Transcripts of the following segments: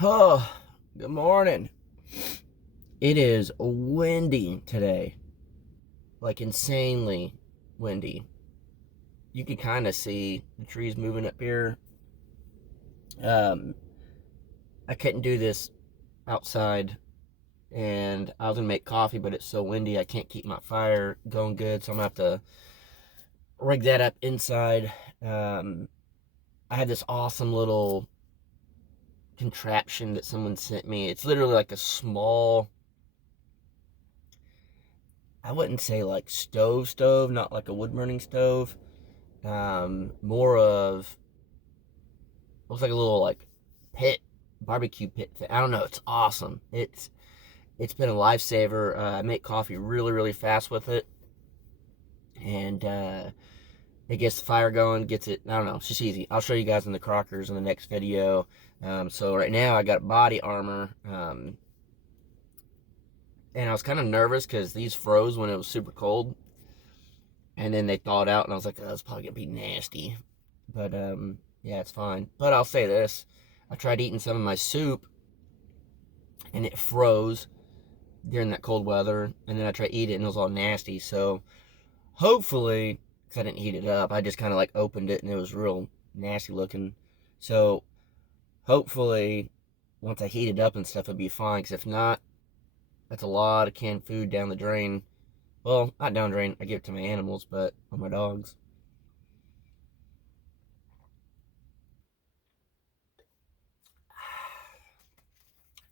Oh, good morning. It is windy today, like insanely windy. You can kind of see the trees moving up here. Um, I couldn't do this outside, and I was gonna make coffee, but it's so windy I can't keep my fire going good, so I'm gonna have to rig that up inside. Um, I had this awesome little contraption that someone sent me. It's literally like a small, I wouldn't say like stove, not like a wood burning stove. More of, looks like a little like pit, barbecue pit thing. I don't know. It's awesome. It's been a lifesaver. I make coffee really fast with it, and it gets the fire going. Gets it. I don't know. It's just easy. I'll show you guys in the crockers in the next video. So right now I got body armor. And I was kind of nervous because these froze when it was super cold, and then they thawed out, and I was like, oh, it's probably gonna be nasty. But yeah, it's fine. But I'll say this: I tried eating some of my soup, and it froze during that cold weather. And then I tried to eat it, and it was all nasty. So hopefully, because I didn't heat it up, I just kind of like opened it, and it was real nasty looking. So hopefully, once I heat it up and stuff, it'll be fine. Because if not, that's a lot of canned food down the drain. Well, not down the drain. I give it to my animals, but on my dogs.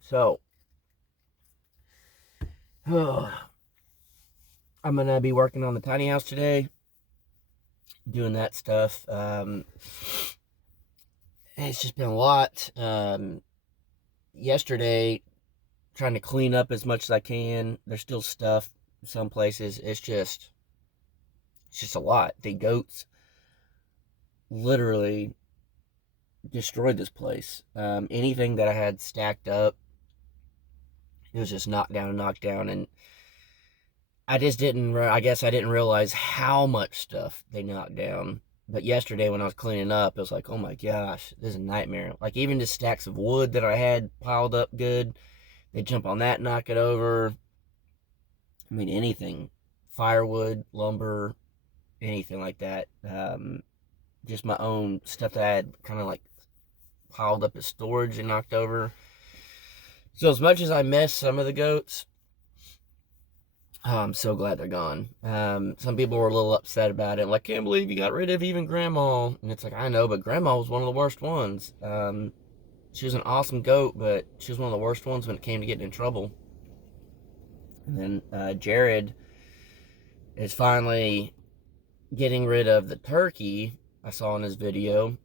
So I'm gonna be working on the tiny house today, doing that stuff. It's just been a lot. Yesterday, trying to clean up as much as I can. There's still stuff some places. It's just a lot. The goats literally destroyed this place. Anything that I had stacked up, it was just knocked down and knocked down. And I just didn't. I guess I didn't realize how much stuff they knocked down. But yesterday when I was cleaning up, it was like, oh my gosh, this is a nightmare. Like even just stacks of wood that I had piled up good, they jump on that, knock it over. I mean anything, firewood, lumber, anything like that. Just my own stuff that I had kind of like piled up as storage and knocked over. So as much as I miss some of the goats, oh, I'm so glad they're gone. Some people were a little upset about it. Like, can't believe you got rid of even Grandma. And it's like, I know, but Grandma was one of the worst ones. She was an awesome goat, but she was one of the worst ones when it came to getting in trouble. And then Jared is finally getting rid of the turkey I saw in his video.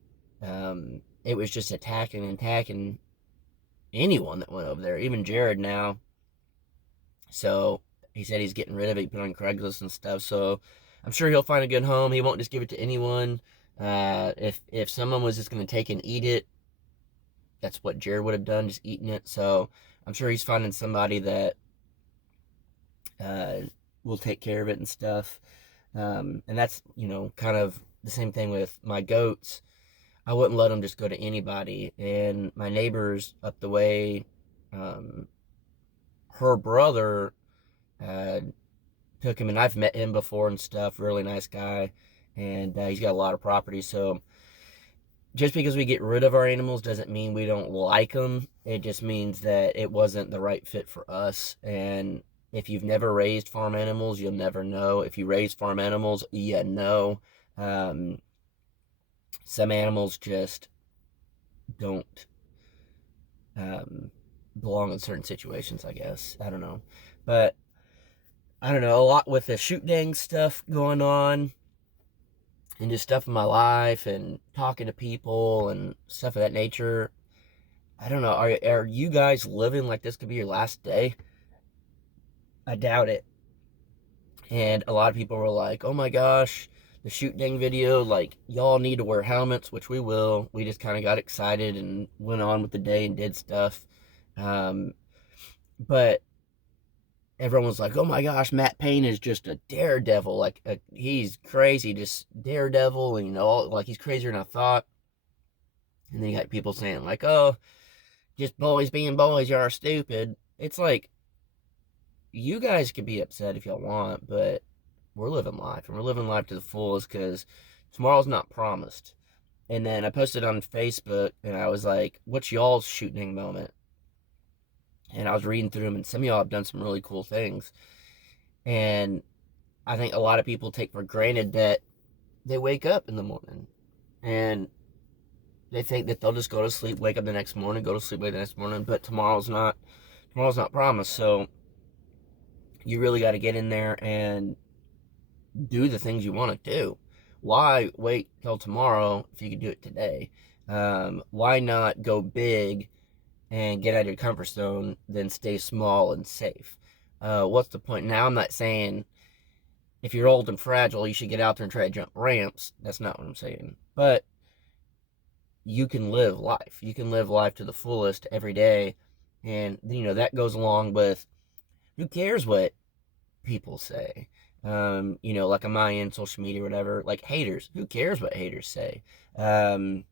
It was just attacking anyone that went over there, even Jared now. So he said he's getting rid of it. He put it on Craigslist and stuff. So I'm sure he'll find a good home. He won't just give it to anyone. If someone was just gonna take and eat it, that's what Jared would have done, just eating it. So I'm sure he's finding somebody that uh, will take care of it and stuff. And that's kind of the same thing with my goats. I wouldn't let them just go to anybody. And my neighbors up the way, um, her brother uh, took him, and I've met him before and stuff. Really nice guy, and he's got a lot of property. So just because we get rid of our animals doesn't mean we don't like them. It just means that it wasn't the right fit for us. And if you've never raised farm animals, you'll never know. If you raise farm animals, you know. Um, some animals just don't um, belong in certain situations, I guess. I don't know. But I don't know, a lot with the shoot dang stuff going on and just stuff in my life and talking to people and stuff of that nature. I don't know. Are you guys living like this could be your last day? I doubt it. And a lot of people were like, "Oh my gosh, the shoot dang video! Like y'all need to wear helmets," which we will. We just kind of got excited and went on with the day and did stuff. Um, but everyone was like, "Oh my gosh, Matt Payne is just a daredevil. Like he's crazy, just daredevil, and like he's crazier than I thought." And then you got people saying like, "Oh, just boys being boys, y'all are stupid. It's like, you guys could be upset if y'all want, but we're living life, and we're living life to the fullest because tomorrow's not promised. And then I posted on Facebook, and I was like, what's y'all's shooting moment? And I was reading through them, and some of y'all have done some really cool things. And I think a lot of people take for granted that they wake up in the morning and they think that they'll just go to sleep, wake up the next morning, go to sleep the next morning, but tomorrow's not promised. So you really got to get in there and do the things you want to do. Why wait till tomorrow if you can do it today? Why not go big and get out of your comfort zone, then stay small and safe? What's the point? Now, I'm not saying if you're old and fragile, you should get out there and try to jump ramps. That's not what I'm saying. But you can live life. You can live life to the fullest every day. And, that goes along with who cares what people say. Like on my end, social media, or whatever, like haters. Who cares what haters say? Um,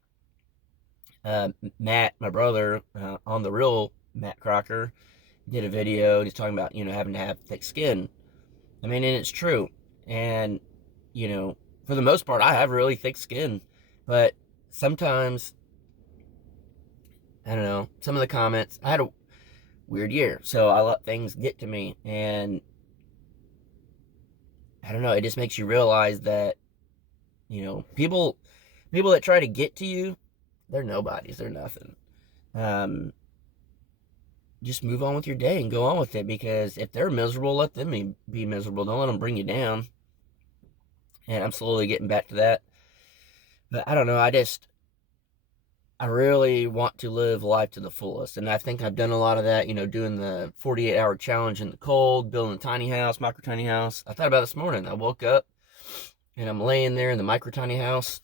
Matt, my brother, on the real Matt Crocker, did a video. He's talking about having to have thick skin. I mean, and it's true. And you know, for the most part, I have really thick skin, but sometimes I don't know. Some of the comments, I had a weird year, so I let things get to me, and I don't know. It just makes you realize that people that try to get to you, they're nobodies. They're nothing. Um, just move on with your day and go on with it, because if they're miserable, let them be miserable. Don't let them bring you down. And I'm slowly getting back to that. But I don't know. I really want to live life to the fullest. And I think I've done a lot of that, doing the 48-hour challenge in the cold, building a tiny house, micro tiny house. I thought about it this morning. I woke up and I'm laying there in the micro tiny house.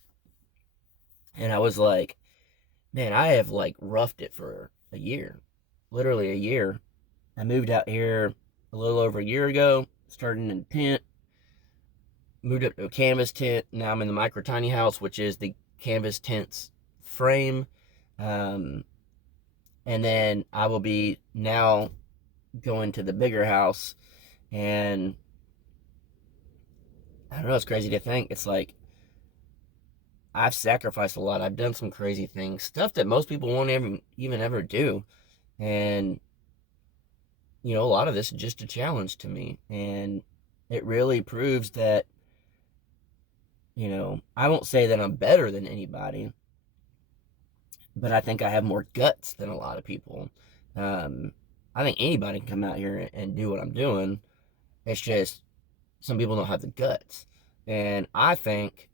And I was like, man, I have like roughed it for a year, literally a year. I moved out here a little over a year ago, started in a tent, moved up to a canvas tent. Now I'm in the micro tiny house, which is the canvas tent's frame. Um, and then I will be now going to the bigger house. And I don't know, it's crazy to think. It's like I've sacrificed a lot. I've done some crazy things, stuff that most people won't even ever do. And a lot of this is just a challenge to me. And it really proves that, I won't say that I'm better than anybody, but I think I have more guts than a lot of people. Um, I think anybody can come out here and do what I'm doing. It's just some people don't have the guts. And I think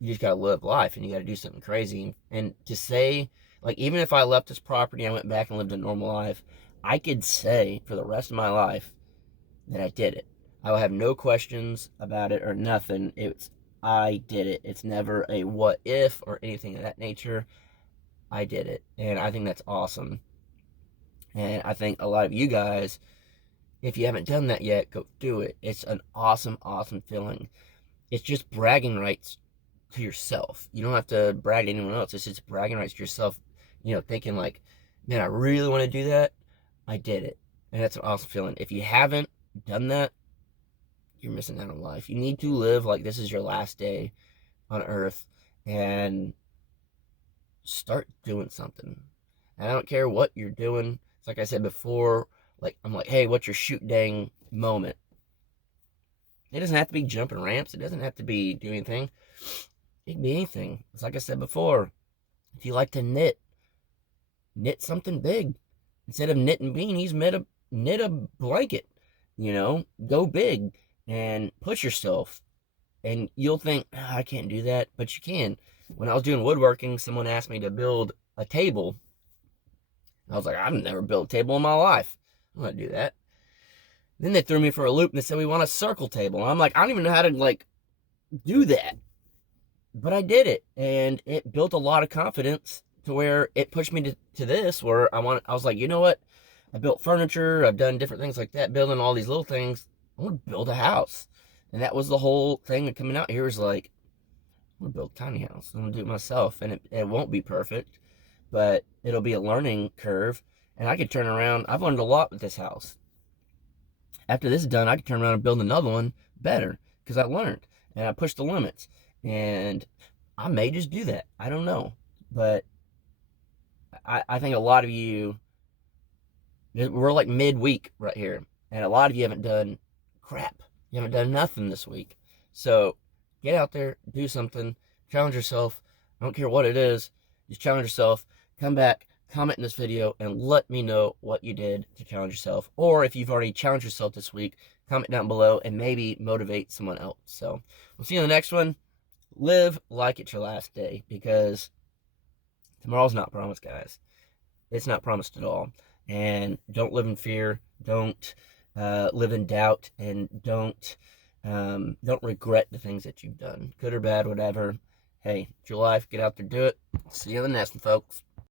you just gotta live life, and you gotta do something crazy. And to say, like, even if I left this property, I went back and lived a normal life, I could say for the rest of my life that I did it. I will have no questions about it or nothing. I did it. It's never a what if or anything of that nature. I did it. And I think that's awesome. And I think a lot of you guys, if you haven't done that yet, go do it. It's an awesome, awesome feeling. It's just bragging rights to yourself. You don't have to brag to anyone else. It's just bragging rights to yourself, thinking like, man, I really want to do that. I did it. And that's an awesome feeling. If you haven't done that, you're missing out on life. You need to live like this is your last day on earth and start doing something. And I don't care what you're doing. It's like I said before, like I'm like, hey, what's your shoot dang moment? It doesn't have to be jumping ramps. It doesn't have to be doing anything. It can be anything. It's like I said before. If you like to knit something big. Instead of knitting beanies, knit a blanket. Go big and push yourself. And you'll think, oh, I can't do that, but you can. When I was doing woodworking, someone asked me to build a table. I was like, I've never built a table in my life. I'm gonna do that. Then they threw me for a loop and they said, we want a circle table. And I'm like, I don't even know how to like do that. But I did it, and it built a lot of confidence to where it pushed me to this, where I was like, you know what? I built furniture, I've done different things like that, building all these little things. I'm gonna build a house. And that was the whole thing of coming out here, is like, I'm gonna build a tiny house. I'm gonna do it myself, and it won't be perfect, but it'll be a learning curve, and I could turn around. I've learned a lot with this house. After this is done, I could turn around and build another one better because I learned and I pushed the limits. And I may just do that. I don't know. But I think a lot of you, we're like midweek right here, and a lot of you haven't done crap. You haven't done nothing this week. So get out there, do something, challenge yourself. I don't care what it is. Just challenge yourself. Come back, comment in this video, and let me know what you did to challenge yourself. Or if you've already challenged yourself this week, comment down below and maybe motivate someone else. So we'll see you in the next one. Live like it's your last day, because tomorrow's not promised, guys. It's not promised at all. And don't live in fear. Don't live in doubt, and don't regret the things that you've done, good or bad, whatever. Hey, it's your life. Get out there, do it. See you in the next one, folks.